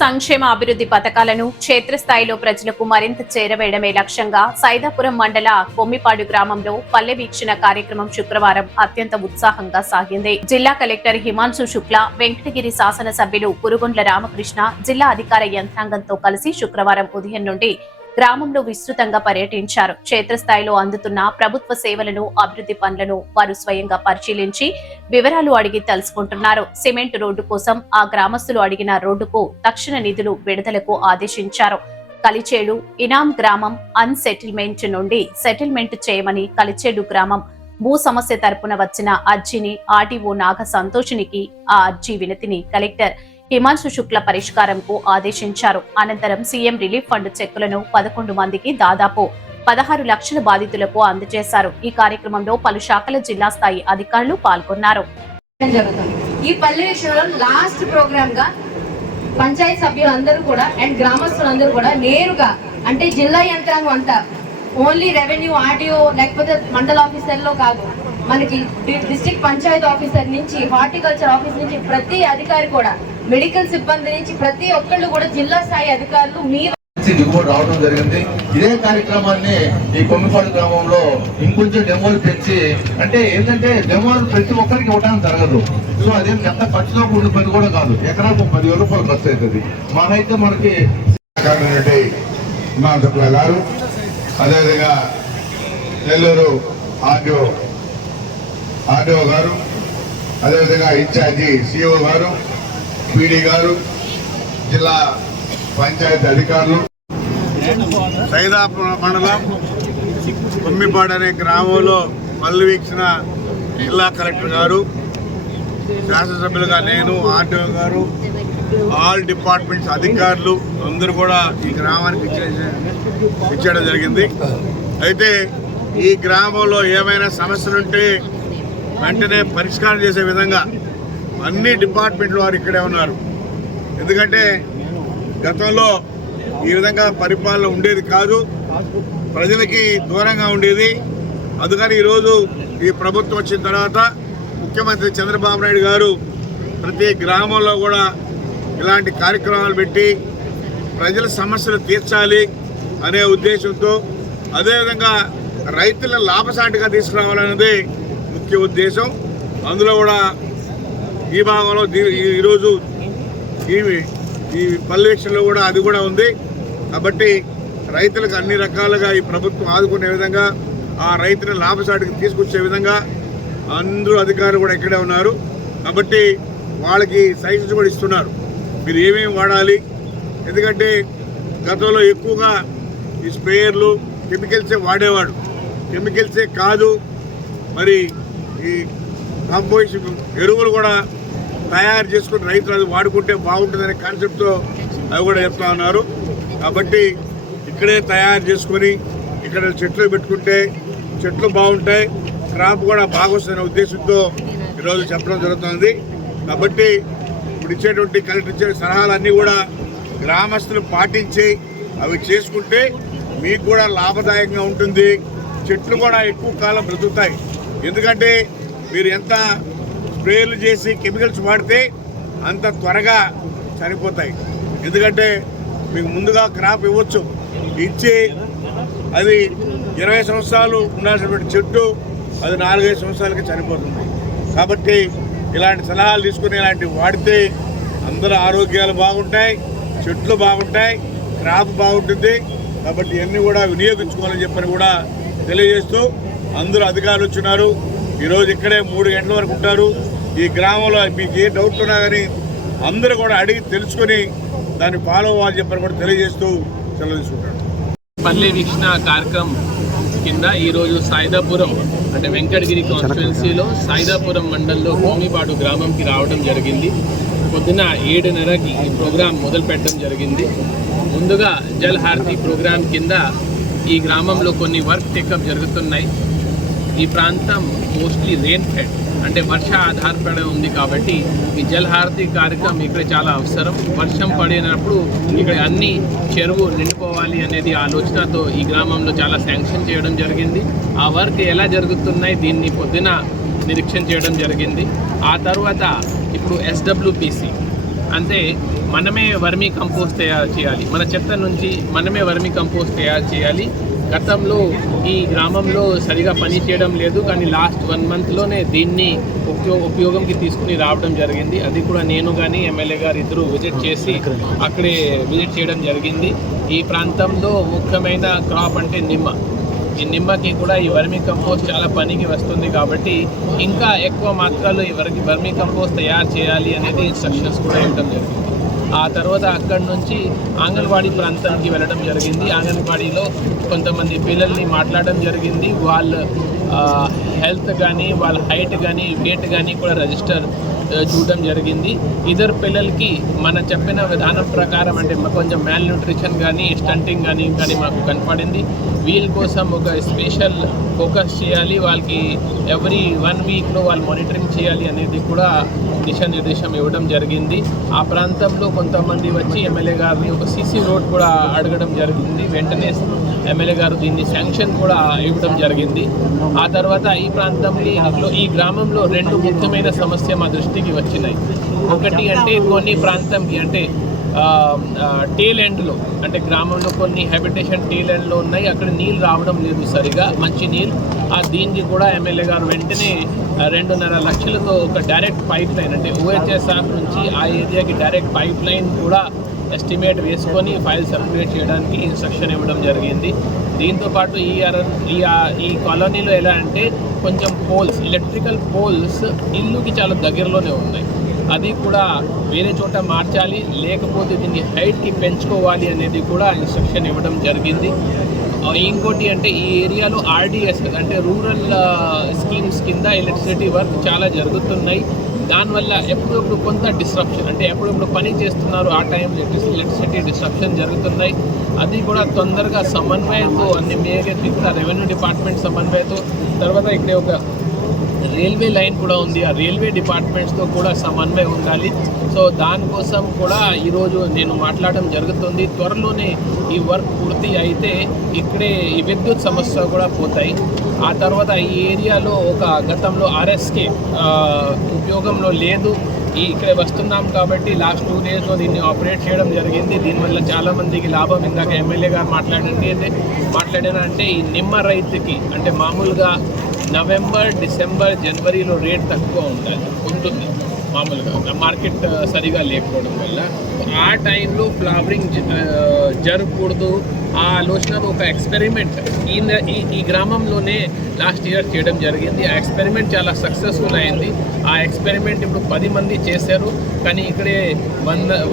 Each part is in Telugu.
సంక్షేమ అభివృద్ధి పథకాలను క్షేత్రస్థాయిలో ప్రజలకు మరింత చేరవేయడమే లక్ష్యంగా సైదాపురం మండల కొమ్మిపాడు గ్రామంలో పల్లె వీక్షణ కార్యక్రమం శుక్రవారం అత్యంత ఉత్సాహంగా సాగింది. జిల్లా కలెక్టర్ హిమాంశు శుక్లా, వెంకటగిరి శాసనసభ్యులు పురుగొండ్ల రామకృష్ణ, జిల్లా అధికార యంత్రాంగంతో కలిసి శుక్రవారం ఉదయం నుండి గ్రామంలో విస్తృతంగా పర్యటించారు. క్షేత్రస్థాయిలో అందుతున్న ప్రభుత్వ సేవలను, అభివృద్ధి పనులను వారు స్వయంగా పరిశీలించి వివరాలు అడిగి తెలుసుకుంటున్నారు. సిమెంట్ రోడ్డు కోసం ఆ గ్రామస్తులు అడిగిన రోడ్డుకు తక్షణ నిధులు విడుదలకు ఆదేశించారు. కలిచేడు ఇనాం గ్రామం అన్సెటిల్మెంట్ నుండి సెటిల్మెంట్ చేయమని కలిచేడు గ్రామం భూ సమస్య తరపున వచ్చిన అర్జీని ఆర్డీఓ నాగ సంతోషినికి ఆ అర్జీ వినతిని కలెక్టర్ హిమాంశు శుక్ల పరిష్కారంకు ఆదేశించారు. అనంతరం సీఎం రిలీఫ్ ఫండ్ చెక్కులను 11 మందికి దాదాపు 16 లక్షల బాధితులకు అందజేశారు. ఈ కార్యక్రమంలో పలు శాఖల జిల్లా స్థాయి అధికారులు పాల్గొన్నారు. ఈ పల్లె విషయంలో లాస్ట్ ప్రోగ్రామ్ గా పంచాయత్ సభ్యులందరూ కూడా అండ్ గ్రామస్తులందరూ కూడా నేరుగా అంటే జిల్లా యంత్రాంగం అంతా ఓన్లీ రెవెన్యూ, ఆర్డీఓ లేకపోతే మండల ఆఫీసర్లో కాదు, మనకి డిస్ట్రిక్ట్ పంచాయత్ ఆఫీసర్ నుంచి హార్టికల్చర్ ఆఫీస్ నుంచి ప్రతి అధికారి కూడా, మెడికల్ సిబ్బంది నుంచి ప్రతి ఒక్కళ్ళు కూడా జిల్లా స్థాయి అధికారులు దిగుబడి రావడం జరిగింది. ఇదే కార్యక్రమాన్ని ఈ కొమ్మిపాడు గ్రామంలో ఇంకొంచెం డెమోలు పెంచి, అంటే ఏంటంటే డెమోలు ప్రతి ఒక్కరికి ఇవ్వడానికి జరగదు. సో అదేం ఎంత ఖర్చులో కూడిన పని కూడా కాదు. ఎకరాకు 10,000 రూపాయలు ఖర్చు అవుతుంది. మనైతే మనకి గారు, అదేవిధంగా నెల్లూరు ఆర్డీఓ గారు, అదేవిధంగా ఇన్ఛార్జి సిఓ గారు, పీడీ గారు, జిల్లా పంచాయతీ అధికారులు, సైదాపురం మండలం కొమ్మిపాడు అనే గ్రామంలో పల్లె వీక్షణ జిల్లా కలెక్టర్ గారు, శాసనసభ్యులుగా నేను, ఆర్డీఓ గారు, ఆల్ డిపార్ట్మెంట్స్ అధికారులు అందరూ కూడా ఈ గ్రామానికి ఇచ్చేయడం జరిగింది. అయితే ఈ గ్రామంలో ఏమైనా సమస్యలుంటే వెంటనే పరిష్కారం చేసే విధంగా అన్ని డిపార్ట్మెంట్లు వారు ఇక్కడే ఉన్నారు. ఎందుకంటే గతంలో ఈ విధంగా పరిపాలన ఉండేది కాదు, ప్రజలకి దూరంగా ఉండేది. అందుకని ఈరోజు ఈ ప్రభుత్వం వచ్చిన తర్వాత ముఖ్యమంత్రి చంద్రబాబు నాయుడు గారు ప్రతి గ్రామంలో కూడా ఇలాంటి కార్యక్రమాలు పెట్టి ప్రజల సమస్యలు తీర్చాలి అనే ఉద్దేశంతో, అదేవిధంగా రైతులను లాభసాటిగా తీసుకురావాలన్నది ముఖ్య ఉద్దేశం. అందులో కూడా ఈ భాగంలో ఈరోజు ఈ పల్లెక్షన్లో కూడా అది కూడా ఉంది. కాబట్టి రైతులకు అన్ని రకాలుగా ఈ ప్రభుత్వం ఆదుకునే విధంగా, ఆ రైతులను లాభసాటికి తీసుకొచ్చే విధంగా అందరూ అధికారులు కూడా ఇక్కడే ఉన్నారు. కాబట్టి వాళ్ళకి సైన్స్ కూడా ఇస్తున్నారు, మీరు ఏమేమి వాడాలి. ఎందుకంటే గతంలో ఎక్కువగా ఈ స్ప్రేయర్లు కెమికల్సే వాడేవాడు. కెమికల్సే కాదు, మరి ఈ కాంపోజిషన్ ఎరువులు కూడా తయారు చేసుకుని రైతులు అది వాడుకుంటే బాగుంటుందనే కాన్సెప్ట్తో అవి కూడా చెప్తా ఉన్నారు. కాబట్టి ఇక్కడే తయారు చేసుకొని ఇక్కడ చెట్లు పెట్టుకుంటే చెట్లు బాగుంటాయి, క్రాప్ కూడా బాగా వస్తుందనే ఉద్దేశంతో ఈరోజు చెప్పడం జరుగుతుంది. కాబట్టి ఇప్పుడు ఇచ్చేటువంటి కలెక్టర్ ఇచ్చే సలహాలన్నీ కూడా గ్రామస్తులు పాటించి అవి చేసుకుంటే మీకు కూడా లాభదాయకంగా ఉంటుంది. చెట్లు కూడా ఎక్కువ కాలం బ్రతుకుతాయి. ఎందుకంటే మీరు ఎంత స్ప్రేలు చేసి కెమికల్స్ వాడితే అంత త్వరగా చనిపోతాయి. ఎందుకంటే మీకు ముందుగా క్రాప్ ఇవ్వచ్చు, ఇచ్చి అది 20 సంవత్సరాలు ఉండాల్సినటువంటి చెట్టు అది 4-5 సంవత్సరాలకి చనిపోతుంది. కాబట్టి ఇలాంటి సలహాలు తీసుకుని ఇలాంటివి వాడితే అందరూ ఆరోగ్యాలు బాగుంటాయి, చెట్లు బాగుంటాయి, క్రాప్ బాగుంటుంది. కాబట్టి ఇవన్నీ కూడా వినియోగించుకోవాలని చెప్పని కూడా తెలియజేస్తూ అందరూ అధికారులు వచ్చినారు. ఈరోజు ఇక్కడే 3 గంటల వరకు ఉంటారు. ఈ గ్రామంలో మీకు ఏ డౌట్ ఉన్నా కానీ అందరూ కూడా అడిగి తెలుసుకొని దాన్ని ఫాలో అవ్వాలని చెప్పని కూడా తెలియజేస్తూ సెలవు తీసుకుంటారు. పల్లె వీక్షణ కార్యక్రమం కింద ఈరోజు సైదాపురం అంటే వెంకటగిరి కాన్స్టిట్యున్సీలో సైదాపురం మండలంలో కొమ్మిపాడు గ్రామంకి రావడం జరిగింది. పొద్దున 7:30కి ఈ ప్రోగ్రాం మొదలు పెట్టడం జరిగింది. ముందుగా జల్ హారతి ప్రోగ్రాం కింద ఈ గ్రామంలో కొన్ని వర్క్ టేకప్ జరుగుతున్నాయి. ఈ ప్రాంతం మోస్ట్లీ రెయిన్ ఫెడ్ అంటే వర్ష ఆధారపడి ఉంది. కాబట్టి ఈ జల్ హారతి కార్యక్రమం ఇక్కడ చాలా అవసరం. వర్షం పడినప్పుడు ఇక్కడ అన్ని చెరువు నిండిపోవాలి అనేది ఆలోచనతో ఈ గ్రామంలో చాలా శాంక్షన్ చేయడం జరిగింది. ఆ వర్క్ ఎలా జరుగుతున్నాయి దీన్ని పొద్దున నిరీక్షణ చేయడం జరిగింది. ఆ తర్వాత ఇప్పుడు SWPC అంటే మనమే వర్మీ కంపోస్ట్ తయారు చేయాలి, మన చెత్త నుంచి మనమే వర్మీ కంపోస్ట్ తయారు చేయాలి. గతంలో ఈ గ్రామంలో సరిగా పని చేయడం లేదు, కానీ లాస్ట్ 1 మంత్లోనే దీన్ని ఉపయోగంకి తీసుకుని రావడం జరిగింది. అది కూడా నేను కానీ ఎమ్మెల్యే గారు ఇద్దరు విజిట్ చేసి అక్కడే విజిట్ చేయడం జరిగింది. ఈ ప్రాంతంలో ముఖ్యమైన క్రాప్ అంటే నిమ్మ. ఈ నిమ్మకి కూడా ఈ వర్మీ కంపోస్ట్ చాలా పనికి వస్తుంది కాబట్టి ఇంకా ఎక్కువ మాత్రలో ఈ వర్మీ కంపోస్ట్ తయారు చేయాలి అనేది ఇన్స్ట్రక్షన్స్ కూడా ఇవ్వడం జరిగింది. ఆ తర్వాత అక్కడి నుంచి అంగన్వాడీ ప్రాంతానికి వెళ్ళడం జరిగింది. అంగన్వాడీలో కొంతమంది పిల్లల్ని మాట్లాడడం జరిగింది. వాళ్ళ హెల్త్ కానీ వాళ్ళ హైట్ కానీ వెయిట్ కానీ కూడా రిజిస్టర్ చూడడం జరిగింది. ఇద్దరు పిల్లలకి మన చెప్పిన విధానం ప్రకారం అంటే కొంచెం మ్యాల్ న్యూట్రిషన్ కానీ స్టంటింగ్ కానీ మాకు కనపడింది. వీళ్ళ కోసం ఒక స్పెషల్ ఫోకస్ చేయాలి, వాళ్ళకి ఎవ్రీ 1 వీక్లో వాళ్ళు మానిటరింగ్ చేయాలి అనేది కూడా దిశానిర్దేశం ఇవ్వడం జరిగింది. ఆ ప్రాంతంలో కొంతమంది వచ్చి ఎమ్మెల్యే గారిని ఒక సీసీ రోడ్ కూడా అడగడం జరిగింది. వెంటనే ఎమ్మెల్యే గారు దీన్ని శాంక్షన్ కూడా ఇవ్వడం జరిగింది. ఆ తర్వాత ఈ ప్రాంతంలో ఈ గ్రామంలో 2 ముఖ్యమైన సమస్య మా దృష్టికి వచ్చినాయి. ఒకటి అంటే కొన్ని ప్రాంతంకి అంటే టేల్ ఎండ్లో అంటే గ్రామంలో కొన్ని హ్యాబిటేషన్ టేల్ ఎండ్లో ఉన్నాయి, అక్కడ నీళ్ళు రావడం లేదు సరిగా మంచి నీళ్ళు. దీనికి కూడా ఎమ్మెల్యే గారు వెంటనే 2.5 లక్షలతో ఒక డైరెక్ట్ పైప్ లైన్ అంటే OHSR నుంచి ఆ ఏరియాకి డైరెక్ట్ పైప్ లైన్ కూడా ఎస్టిమేట్ వేసుకొని ఫైల్ సర్క్యులేట్ చేయడానికి ఇన్స్ట్రక్షన్ ఇవ్వడం జరిగింది. దీంతోపాటు ఈ కాలనీలో ఎలా అంటే కొంచెం పోల్స్ ఎలక్ట్రికల్ పోల్స్ ఇల్లుకి చాలా దగ్గరలోనే ఉన్నాయి, అది కూడా వేరే చోట మార్చాలి, లేకపోతే దీన్ని హైట్కి పెంచుకోవాలి అనేది కూడా ఇన్స్ట్రక్షన్ ఇవ్వడం జరిగింది. ఇంకోటి అంటే ఈ ఏరియాలో RDS అంటే రూరల్ స్కీమ్స్ కింద ఎలక్ట్రిసిటీ వర్క్ చాలా జరుగుతున్నాయి. దానివల్ల ఎప్పుడప్పుడు కొంత డిస్ట్రప్షన్ అంటే ఎప్పుడప్పుడు పని చేస్తున్నారు, ఆ టైంలో ఎలక్ట్రిసిటీ డిస్ట్రప్షన్ జరుగుతున్నాయి. అది కూడా తొందరగా సమన్వయంతో అన్ని మేఘ రెవెన్యూ డిపార్ట్మెంట్ సమన్వయంతో, తర్వాత ఇక్కడ ఒక రైల్వే లైన్ కూడా ఉంది, ఆ రైల్వే డిపార్ట్మెంట్స్తో కూడా సమన్వయం ఉండాలి. సో దానికోసం కూడా ఈరోజు నేను మాట్లాడడం జరుగుతుంది. త్వరలోనే ఈ వర్క్ పూర్తి అయితే ఇక్కడే ఈ విద్యుత్ సమస్య కూడా పోతాయి. ఆ తర్వాత ఈ ఏరియాలో ఒక గతంలో RSK ఉపయోగంలో లేదు, ఇక్కడ వస్తున్నాం కాబట్టి లాస్ట్ 2 డేస్లో దీన్ని ఆపరేట్ చేయడం జరిగింది. దీనివల్ల చాలామందికి లాభం. ఇందాక ఎమ్మెల్యే గారు మాట్లాడారంటే ఈ నిమ్మ రైతుకి అంటే మామూలుగా నవంబర్, డిసెంబర్, జనవరిలో రేట్ తక్కువ ఉంటుంది మామూలుగా మార్కెట్ సరిగా లేకపోవడం వల్ల. ఆ టైంలో ఫ్లవరింగ్ జరగకూడదు, ఆ ఆలోచనలో ఒక ఎక్స్పెరిమెంట్ ఈ గ్రామంలోనే లాస్ట్ ఇయర్ చేయడం జరిగింది. ఆ ఎక్స్పెరిమెంట్ చాలా సక్సెస్ఫుల్ అయింది. ఆ ఎక్స్పెరిమెంట్ ఇప్పుడు 10 మంది చేశారు, కానీ ఇక్కడే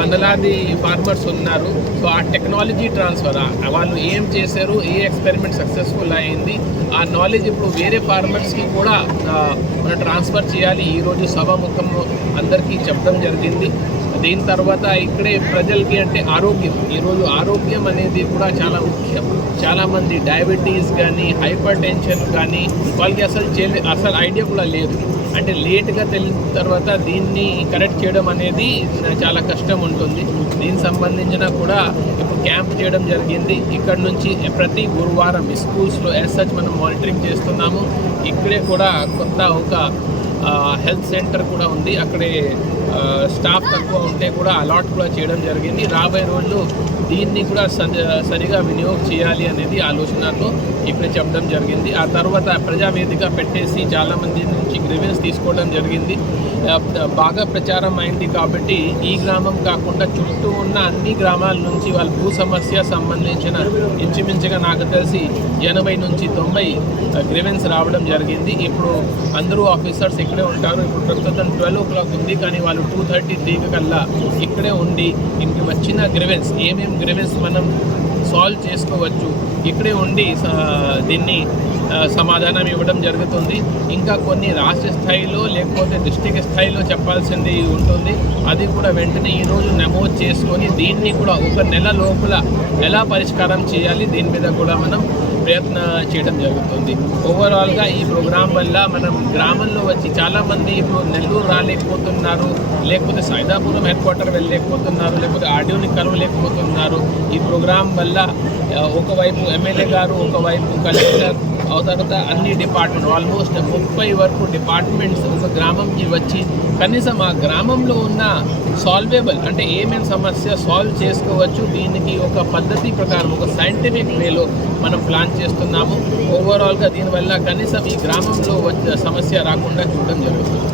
వందలాది ఫార్మర్స్ ఉన్నారు. సో ఆ టెక్నాలజీ ట్రాన్స్ఫర్ వాళ్ళు ఏం చేశారు, ఏ ఎక్స్పెరిమెంట్ సక్సెస్ఫుల్ అయింది, ఆ నాలెడ్జ్ ఇప్పుడు వేరే ఫార్మర్స్కి కూడా మనం ట్రాన్స్ఫర్ చేయాలి. ఈరోజు సభాముఖం అందరికీ చెప్పడం జరిగింది. దీని తర్వాత ఇక్కడే ప్రజలకి అంటే ఆరోగ్యం, ఈరోజు ఆరోగ్యం అనేది కూడా చాలా ముఖ్యం. చాలామంది డయాబెటీస్ కానీ హైపర్ టెన్షన్ కానీ వాళ్ళకి అసలు ఐడియా కూడా లేదు. అంటే లేట్గా తెలిసిన తర్వాత దీన్ని కరెక్ట్ చేయడం అనేది చాలా కష్టం ఉంటుంది. దీనికి సంబంధించిన కూడా ఇప్పుడు క్యాంప్ చేయడం జరిగింది. ఇక్కడ నుంచి ప్రతి గురువారం స్కూల్స్లో సచ్ మనం మానిటరింగ్ చేస్తున్నాము. ఇక్కడే కూడా కొత్త ఒక హెల్త్ సెంటర్ కూడా ఉంది, అక్కడే స్టాఫ్ తక్కువ ఉంటే కూడా అలాట్ కూడా చేయడం జరిగింది. రాబోయే రోజుల్లో దీన్ని కూడా సరిగా వినియోగం చేయాలి అనేది ఆలోచనతో ఇక్కడ చెప్పడం జరిగింది. ఆ తర్వాత ప్రజావేదిక పెట్టేసి చాలామంది నుంచి గ్రీవెన్స్ తీసుకోవడం జరిగింది. బాగా ప్రచారం అయింది కాబట్టి ఈ గ్రామం కాకుండా చుట్టూ ఉన్న అన్ని గ్రామాల నుంచి వాళ్ళ భూ సమస్య సంబంధించిన ఇంచుమించుగా నాకు తెలిసి 80 నుంచి 90 గ్రీవెన్స్ రావడం జరిగింది. ఇప్పుడు అందరూ ఆఫీసర్స్ ఇక్కడే ఉంటారు. ఇప్పుడు ప్రస్తుతం 12 o'clock ఉంది, కానీ వాళ్ళు 2:33 కల్లా ఇక్కడే ఉండి ఇంటికి వచ్చిన గ్రీవెన్స్ ఏమేమి గ్రీవెన్స్ మనం సాల్వ్ చేసుకోవచ్చు ఇక్కడే ఉండి దీన్ని సమాధానం ఇవ్వడం జరుగుతుంది. ఇంకా కొన్ని రాష్ట్ర స్థాయిలో లేకపోతే డిస్ట్రిక్ట్ స్థాయిలో చెప్పాల్సింది ఉంటుంది, అది కూడా వెంటనే ఈరోజు నమోదు చేసుకొని దీన్ని కూడా 1 నెల లోపల ఎలా పరిష్కారం చేయాలి దీని మీద కూడా మనం ప్రయత్నం చేయడం జరుగుతుంది. ఓవరాల్గా ఈ ప్రోగ్రాం వల్ల మనం గ్రామంలో వచ్చి చాలామంది ఇప్పుడు నెల్లూరు రాలేకపోతున్నారు, లేకపోతే సైదాపురం హెడ్-క్వార్టర్ వెళ్ళలేకపోతున్నారు, లేకపోతే ఆర్డీఓని కలవలేకపోతున్నారు. ఈ ప్రోగ్రాం వల్ల ఒకవైపు ఎమ్మెల్యే గారు, ఒకవైపు కలెక్టర్, ఆ తర్వాత అన్ని డిపార్ట్మెంట్ ఆల్మోస్ట్ 30 వరకు డిపార్ట్మెంట్స్ ఒక గ్రామంకి వచ్చి కనీసం ఆ గ్రామంలో ఉన్న సాల్వేబుల్ అంటే ఏమేమి సమస్య సాల్వ్ చేసుకోవచ్చు దీనికి ఒక పద్ధతి ప్రకారం ఒక సైంటిఫిక్ వేలో మనం ప్లాన్ చేస్తున్నాము. ఓవరాల్గా దీనివల్ల కనీసం ఈ గ్రామంలో వచ్చే సమస్య రాకుండా చూడడం జరుగుతుంది.